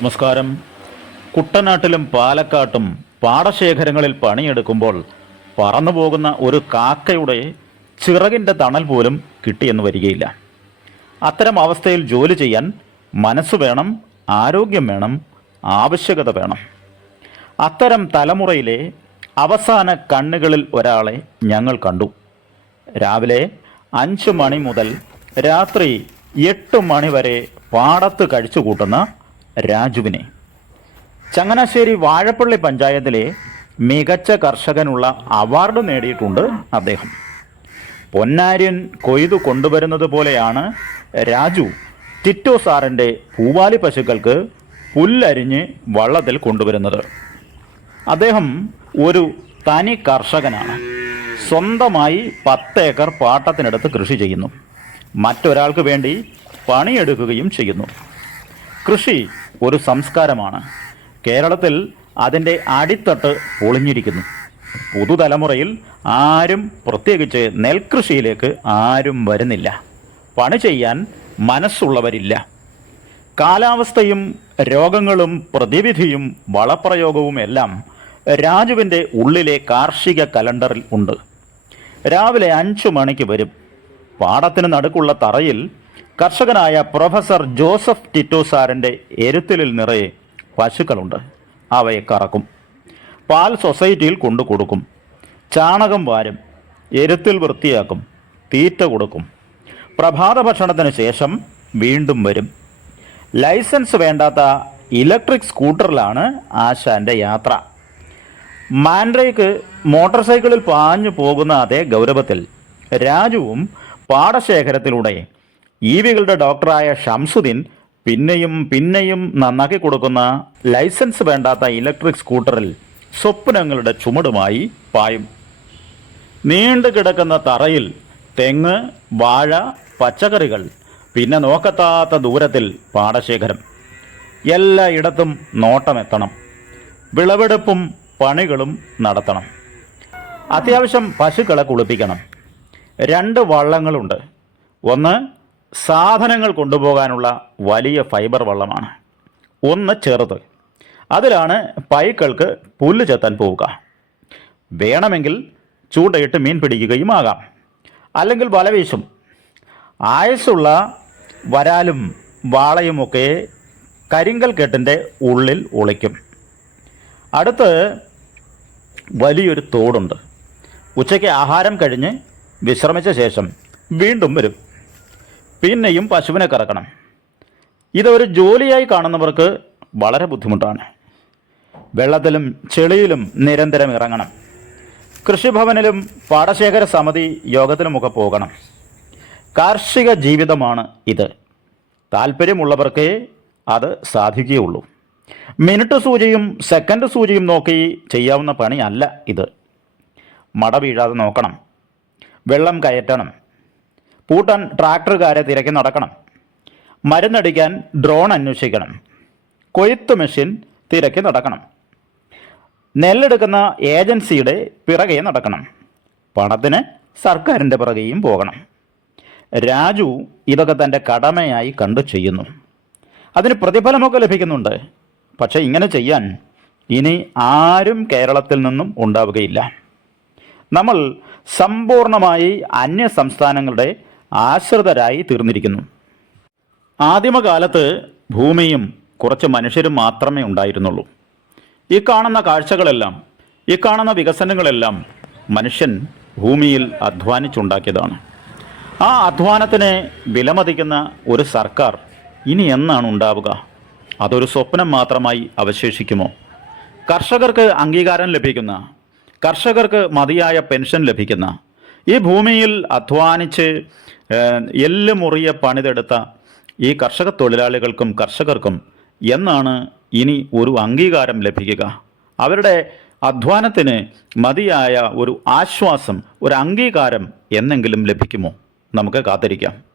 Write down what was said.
നമസ്കാരം. കുട്ടനാട്ടിലും പാലക്കാട്ടും പാടശേഖരങ്ങളിൽ പണിയെടുക്കുമ്പോൾ പറന്നുപോകുന്ന ഒരു കാക്കയുടെ ചിറകിന്റെ തണൽ പോലും കിട്ടിയെന്ന് വരികയില്ല. അത്തരം അവസ്ഥയിൽ ജോലി ചെയ്യാൻ മനസ്സ് വേണം ആരോഗ്യം വേണം ആവശ്യകത വേണം. അത്തരം തലമുറയിലെ അവസാന കണ്ണുകളിൽ ഒരാളെ ഞങ്ങൾ കണ്ടു. രാവിലെ അഞ്ച് മണി മുതൽ രാത്രി എട്ട് മണി വരെ പാടത്ത് കഴിച്ചു കൂട്ടുന്ന രാജുവിനെ. ചങ്ങനാശ്ശേരി വാഴപ്പള്ളി പഞ്ചായത്തിലെ മികച്ച കർഷകനുള്ള അവാർഡ് നേടിയിട്ടുണ്ട് അദ്ദേഹം. പൊന്നാര്യൻ കൊയ്തു കൊണ്ടുവരുന്നത് പോലെയാണ് രാജു ടിറ്റോ സാറിന്റെ പൂവാലി പശുക്കൾക്ക് പുല്ലരിഞ്ഞ് വള്ളത്തിൽ കൊണ്ടുവരുന്നത്. അദ്ദേഹം ഒരു തനി കർഷകനാണ്. സ്വന്തമായി പത്ത് ഏക്കർ പാട്ടത്തിനടുത്ത് കൃഷി ചെയ്യുന്നു. മറ്റൊരാൾക്ക് വേണ്ടി പണിയെടുക്കുകയും ചെയ്യുന്നു. കൃഷി ഒരു സംസ്കാരമാണ്. കേരളത്തിൽ അതിന്റെ അടിത്തട്ട് പൊളിഞ്ഞിരിക്കുന്നു. പുതുതലമുറയിൽ ആരും പ്രത്യേകിച്ച് നെൽകൃഷിയിലേക്ക് ആരും വരുന്നില്ല. പണി ചെയ്യാൻ മനസ്സുള്ളവരില്ല. കാലാവസ്ഥയും രോഗങ്ങളും പ്രതിവിധിയും വളപ്രയോഗവും എല്ലാം രാജുവിന്റെ ഉള്ളിലെ കാർഷിക കലണ്ടറിൽ ഉണ്ട്. രാവിലെ അഞ്ചു മണിക്ക് വരും. പാടത്തിന് നടുക്കുള്ള തറയിൽ കർഷകനായ പ്രൊഫസർ ജോസഫ് ടിറ്റോ സാറിന്റെ എരുത്തിലിൽ നിറയെ പശുക്കളുണ്ട്. അവയെ കറക്കും. പാൽ സൊസൈറ്റിയിൽ കൊണ്ടു കൊടുക്കും. ചാണകം വാരും. എരുത്തിൽ വൃത്തിയാക്കും. തീറ്റ കൊടുക്കും. പ്രഭാത ഭക്ഷണത്തിന് ശേഷം വീണ്ടും വരും. ലൈസൻസ് വേണ്ടാത്ത ഇലക്ട്രിക് സ്കൂട്ടറിലാണ് ആശാന്റെ യാത്ര. മാൻഡ്രേക്ക് മോട്ടോർ സൈക്കിളിൽ പാഞ്ഞു പോകുന്ന അതേ ഗൗരവത്തിൽ രാജുവും പാടശേഖരത്തിലൂടെ ഈവികളുടെ ഡോക്ടറായ ഷംസുദ്ദീൻ പിന്നെയും പിന്നെയും നന്നാക്കി കൊടുക്കുന്ന ലൈസൻസ് വേണ്ടാത്ത ഇലക്ട്രിക് സ്കൂട്ടറിൽ സ്വപ്നങ്ങളുടെ ചുമടുമായി പായും. നീണ്ടു കിടക്കുന്ന തറയിൽ തെങ്ങ് വാഴ പച്ചക്കറികൾ പിന്നെ നോക്കത്താത്ത ദൂരത്തിൽ പാടശേഖരം. എല്ലായിടത്തും നോട്ടമെത്തണം. വിളവെടുപ്പും പണികളും നടത്തണം. അത്യാവശ്യം പശുക്കളെ കുളിപ്പിക്കണം. രണ്ട് വള്ളങ്ങളുണ്ട്. ഒന്ന് സാധനങ്ങൾ കൊണ്ടുപോകാനുള്ള വലിയ ഫൈബർ വള്ളമാണ്. ഒന്ന് ചെറുത്. അതിലാണ് പൈക്കൾക്ക് പുല്ല് ചെത്താൻ പോവുക. വേണമെങ്കിൽ ചൂണ്ടയിട്ട് മീൻ പിടിക്കുകയും ആകാം. അല്ലെങ്കിൽ വലവീശും വീശും. ആയുസ്സുള്ള വരാലും വാളയുമൊക്കെ കരിങ്കൽ കെട്ടിന്റെ ഉള്ളിൽ ഒളിക്കും. അടുത്ത് വലിയൊരു തോടുണ്ട്. ഉച്ചയ്ക്ക് ആഹാരം കഴിഞ്ഞ് വിശ്രമിച്ച ശേഷം വീണ്ടും വരും. പിന്നെയും പശുവിനെ കറക്കണം. ഇതൊരു ജോലിയായി കാണുന്നവർക്ക് വളരെ ബുദ്ധിമുട്ടാണ്. വെള്ളത്തിലും ചെളിയിലും നിരന്തരം ഇറങ്ങണം. കൃഷിഭവനിലും പാടശേഖര സമിതി യോഗത്തിലുമൊക്കെ പോകണം. കാർഷിക ജീവിതമാണ് ഇത്. താല്പര്യമുള്ളവർക്കേ അത് സാധിക്കുകയുള്ളൂ. മിനിറ്റ് സൂചിയും സെക്കൻഡ് സൂചിയും നോക്കി ചെയ്യാവുന്ന പണിയല്ല ഇത്. മട വീഴാതെ നോക്കണം. വെള്ളം കയറ്റണം. പൂട്ടാൻ ട്രാക്ടറുകാരെ തിരക്കി നടക്കണം. മരുന്നടിക്കാൻ ഡ്രോൺ അന്വേഷിക്കണം. കൊയ്ത്ത് മെഷീൻ തിരക്കി നടക്കണം. നെല്ലെടുക്കുന്ന ഏജൻസിയുടെ പിറകെ നടക്കണം. പണത്തിന് സർക്കാരിന്റെ പിറകെയും പോകണം. രാജു ഇതൊക്കെ തന്റെ കടമയായി കണ്ടു ചെയ്യുന്നു. അതിന് പ്രതിഫലമൊക്കെ ലഭിക്കുന്നുണ്ട്. പക്ഷേ ഇങ്ങനെ ചെയ്യാൻ ഇനി ആരും കേരളത്തിൽ നിന്നും ഉണ്ടാവുകയില്ല. നമ്മൾ സമ്പൂർണമായി അന്യ സംസ്ഥാനങ്ങളുടെ ആശ്രിതരായി തീർന്നിരിക്കുന്നു. ആദിമകാലത്ത് ഭൂമിയും കുറച്ച് മനുഷ്യരും മാത്രമേ ഉണ്ടായിരുന്നുള്ളൂ. ഈ കാണുന്ന കാഴ്ചകളെല്ലാം ഈ കാണുന്ന വികസനങ്ങളെല്ലാം മനുഷ്യൻ ഭൂമിയിൽ അധ്വാനിച്ചുണ്ടാക്കിയതാണ്. ആ അധ്വാനത്തിനെ വിലമതിക്കുന്ന ഒരു സർക്കാർ ഇനി എന്നാണ് ഉണ്ടാവുക? അതൊരു സ്വപ്നം മാത്രമായി അവശേഷിക്കുമോ? കർഷകർക്ക് അംഗീകാരം ലഭിക്കുന്ന കർഷകർക്ക് മതിയായ പെൻഷൻ ലഭിക്കുന്ന ഈ ഭൂമിയിൽ അധ്വാനിച്ച് എല്ല് മുറിയ പണിതെടുത്ത ഈ കർഷക തൊഴിലാളികൾക്കും കർഷകർക്കും എന്നാണ് ഇനി ഒരു അംഗീകാരം ലഭിക്കുക. അവരുടെ അധ്വാനത്തിന് മതിയായ ഒരു ആശ്വാസം ഒരു അംഗീകാരം എന്നെങ്കിലും ലഭിക്കുമോ? നമുക്ക് കാത്തിരിക്കാം.